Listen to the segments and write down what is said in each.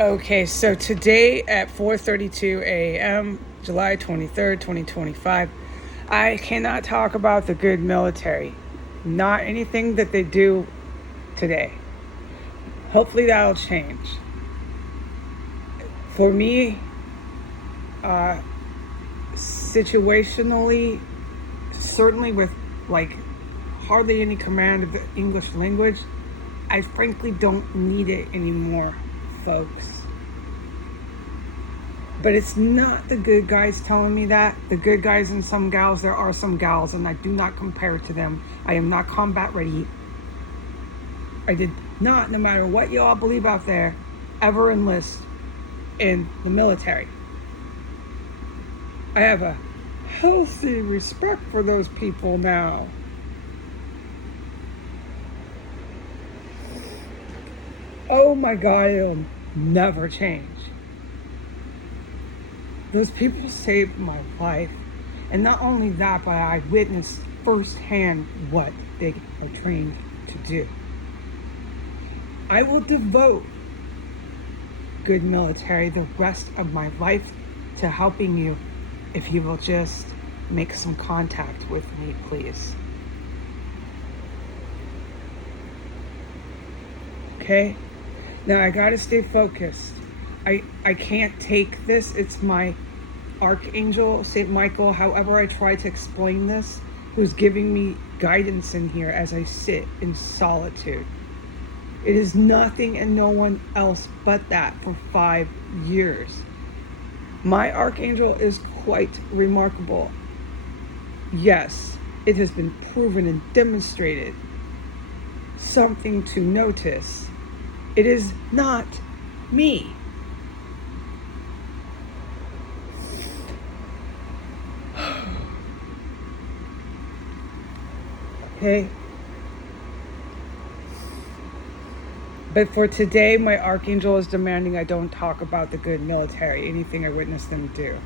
Okay, so today at 4:32 a.m., July 23rd, 2025, I cannot talk about the good military. Not anything that they do today. Hopefully that'll change. For me, situationally, certainly with like hardly any command of the English language, I frankly don't need it anymore, folks. But it's not the good guys telling me that. The good guys and some gals, there are some gals, and I do not compare to them. I am not combat ready. I did not, no matter what you all believe out there, ever enlist in the military. I have a healthy respect for those people now. Oh my God, it'll never change. Those people saved my life. And not only that, but I witnessed firsthand what they are trained to do. I will devote, good military, the rest of my life to helping you if you will just make some contact with me, please. Okay? Now I gotta stay focused. I can't take this. It's my Archangel, St. Michael, however I try to explain this, who's giving me guidance in here as I sit in solitude. It is nothing and no one else but that for 5 years. My Archangel is quite remarkable. Yes, it has been proven and demonstrated. Something to notice. It is not me. Okay? But for today, my Archangel is demanding I don't talk about the good military, anything I witnessed them do.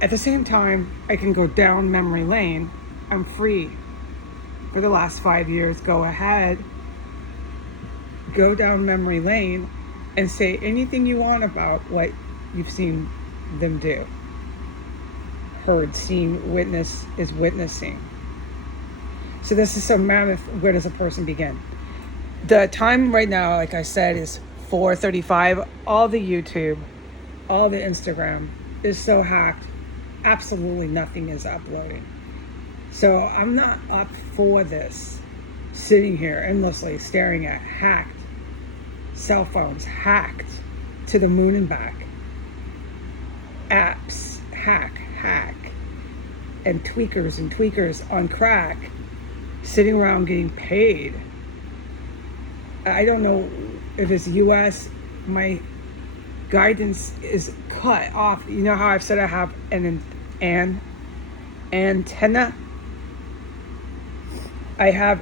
At the same time, I can go down memory lane. I'm free. For the last 5 years, go ahead. Go down memory lane and say anything you want about what you've seen them do. Heard, seen, witness is witnessing. So this is so mammoth. Where does a person begin? The time right now, like I said, is 4:35. All the YouTube, all the Instagram is so hacked. Absolutely nothing is uploading. So I'm not up for this. Sitting here endlessly staring at hacked cell phones, hacked to the moon and back. Apps, hack. And tweakers on crack, sitting around getting paid. I don't know if it's US, my guidance is cut off. You know how I've said I have an antenna? I have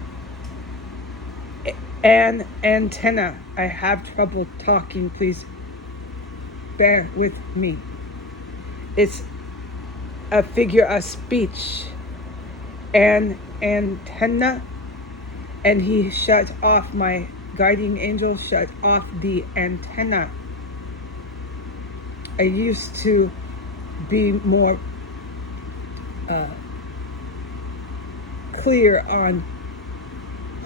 an antenna. I have trouble talking. Please bear with me. It's a figure of speech. An antenna. And he shut off, my guiding angel shut off the antenna. I used to be more clear on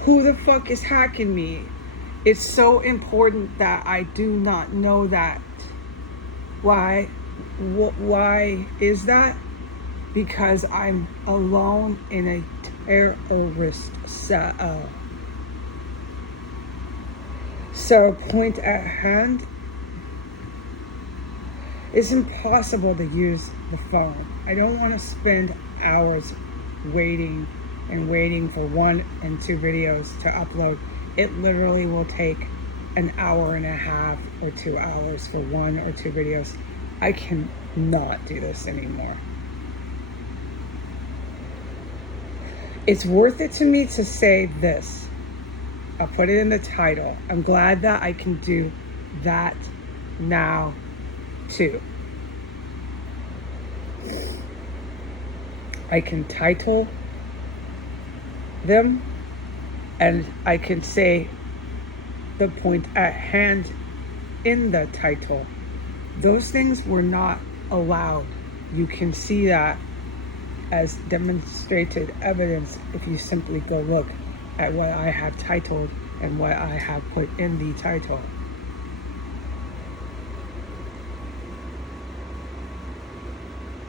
who the fuck is hacking me. It's so important that I do not know that. Why is that? Because I'm alone in a terrorist cell. So, point at hand, it's impossible to use the phone. I don't want to spend hours waiting for 1 and 2 videos to upload. It literally will take an hour and a half or 2 hours for 1 or 2 videos. I cannot do this anymore. It's worth it to me to say this. I'll put it in the title. I'm glad that I can do that now too. I can title them and I can say the point at hand in the title. Those things were not allowed. You can see that as demonstrated evidence if you simply go look at what I have titled and what I have put in the title.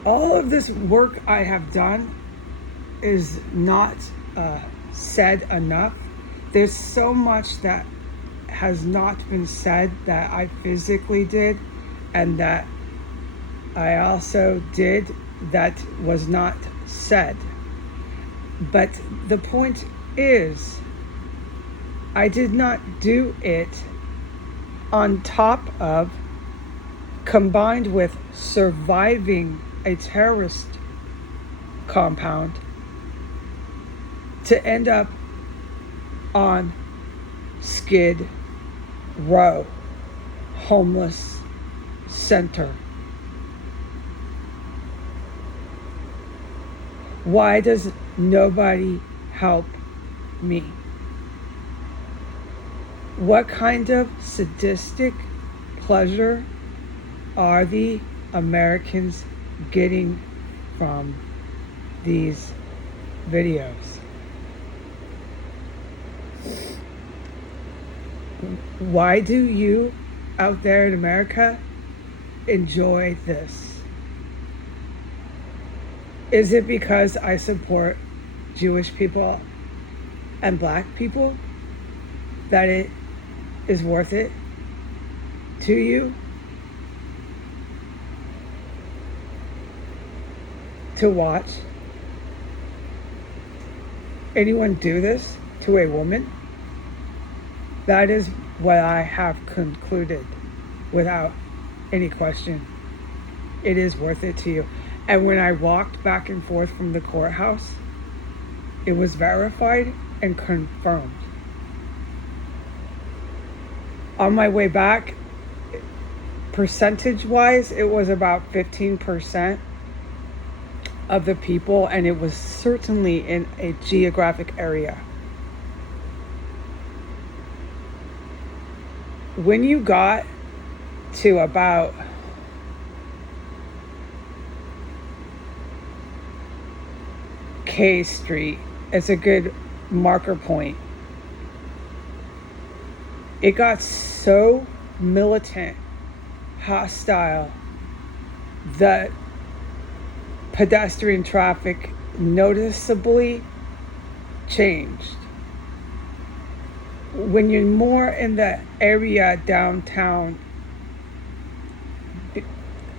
All of this work I have done is not said enough. There's so much that has not been said that I physically did and that I also did that was not said. But the point is, I did not do it on top of, combined with surviving a terrorist compound, to end up on Skid Row, homeless center. Why does nobody help me? What kind of sadistic pleasure are the Americans getting from these videos? Why do you out there in America enjoy this? Is it because I support Jewish people and Black people that it is worth it to you to watch anyone do this to a woman? That is what I have concluded without any question. It is worth it to you. And when I walked back and forth from the courthouse, it was verified and confirmed. On my way back, percentage-wise, it was about 15% of the people, and it was certainly in a geographic area. When you got to about K Street, it's a good marker point. It got so militant, hostile, that pedestrian traffic noticeably changed. When you're more in the area downtown,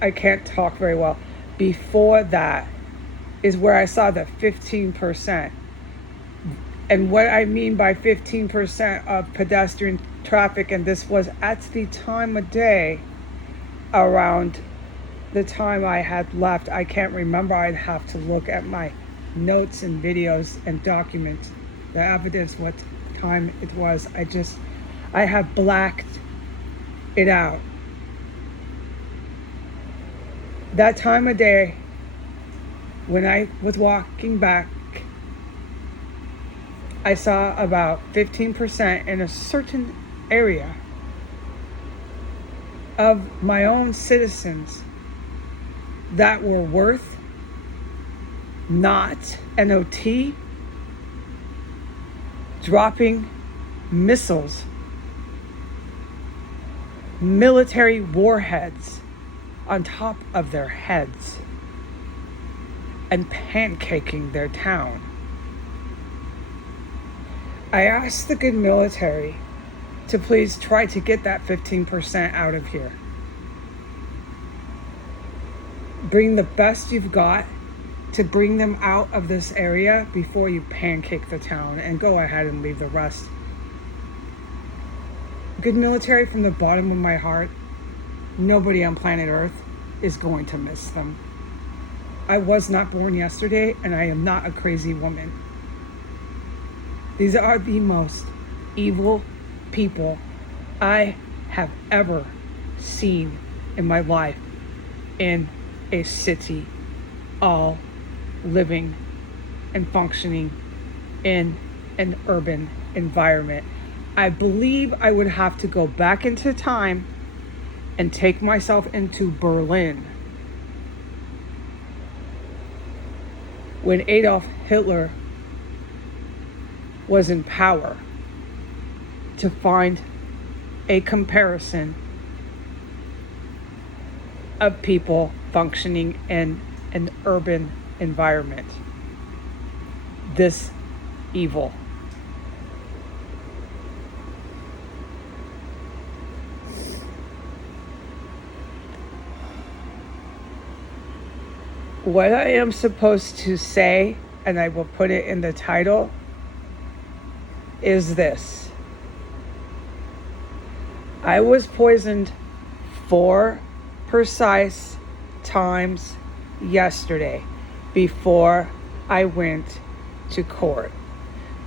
I can't talk very well. Before that is where I saw the 15%. And what I mean by 15% of pedestrian traffic, and this was at the time of day around the time I had left. I can't remember. I'd have to look at my notes and videos and document the evidence what time it was. I have blacked it out. That time of day, when I was walking back, I saw about 15% in a certain area of my own citizens that were worth not NOT dropping missiles, military warheads on top of their heads and pancaking their town. I asked the good military to please try to get that 15% out of here. Bring the best you've got to bring them out of this area before you pancake the town, and go ahead and leave the rest. Good military, from the bottom of my heart, nobody on planet Earth is going to miss them. I was not born yesterday, and I am not a crazy woman. These are the most evil people I have ever seen in my life in a city, all living and functioning in an urban environment. I believe I would have to go back into time and take myself into Berlin when Adolf Hitler was in power to find a comparison of people functioning in an urban environment. This evil. What I am supposed to say, and I will put it in the title, is this. I was poisoned 4 precise times yesterday before I went to court.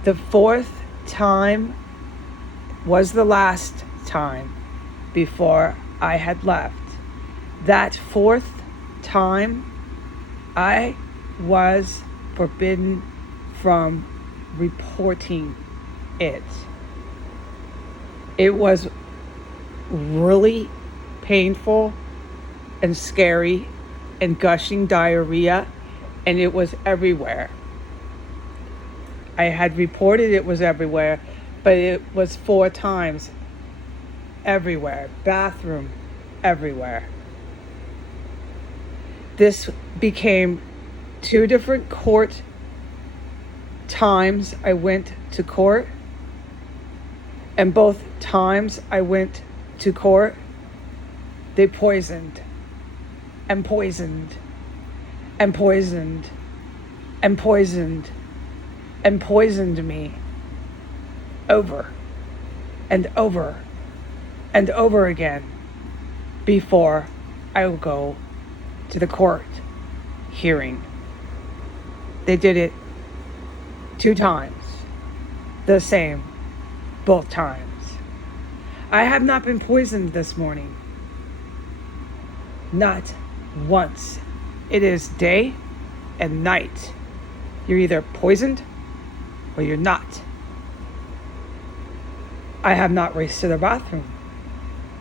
The 4th time was the last time before I had left. That 4th time, I was forbidden from reporting it. It was really painful and scary and gushing diarrhea, and it was everywhere. I had reported it was everywhere, but it was 4 times everywhere. Bathroom, everywhere. This became 2 different court times I went to court, and both times I went to court, they poisoned and poisoned and poisoned and poisoned and poisoned me over and over and over again before I will go to the court hearing. They did it 2 times, the same, both times. I have not been poisoned this morning. Not once. It is day and night. You're either poisoned or you're not. I have not raced to the bathroom.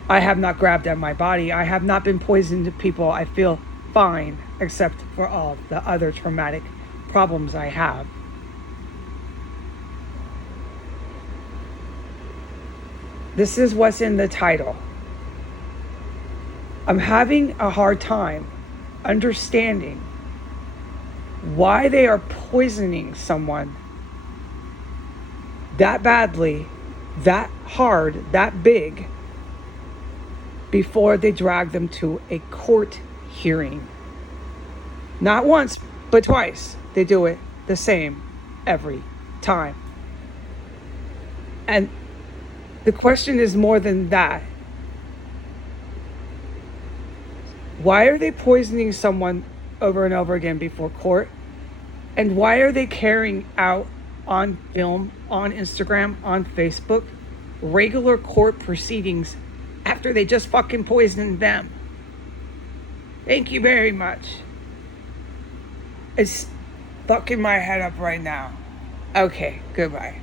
I have not grabbed at my body. I have not been poisoned to people. I feel fine, except for all the other traumatic problems I have. This is what's in the title. I'm having a hard time understanding why they are poisoning someone that badly, that hard, that big, before they drag them to a court hearing. Not once, but twice. They do it the same every time. And the question is more than that. Why are they poisoning someone over and over again before court? And why are they carrying out on film, on Instagram, on Facebook, regular court proceedings after they just fucking poisoned them? Thank you very much. It's fucking my head up right now. Okay, goodbye.